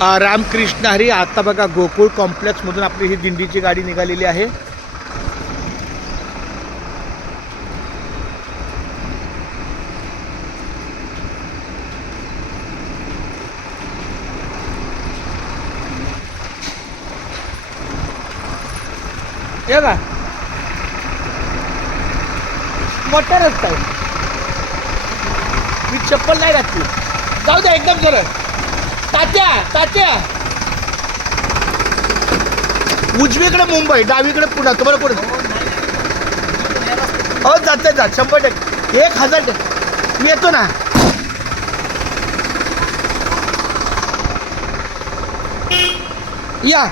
रामकृष्ण हरी. आता बघा गोकुळ कॉम्प्लेक्समधून आपली ही दिंडीची गाडी निघालेली आहे. हे का मोठा रस्ता आहे. मी चप्पल नाही घातली. जाऊ द्या एकदम सरळ. तात्या तात्या उजवीकडे मुंबई, डावीकडे पुणे. तुम्हाला पुढे हो जाते जा 100%, 1000%. मी येतो ना. या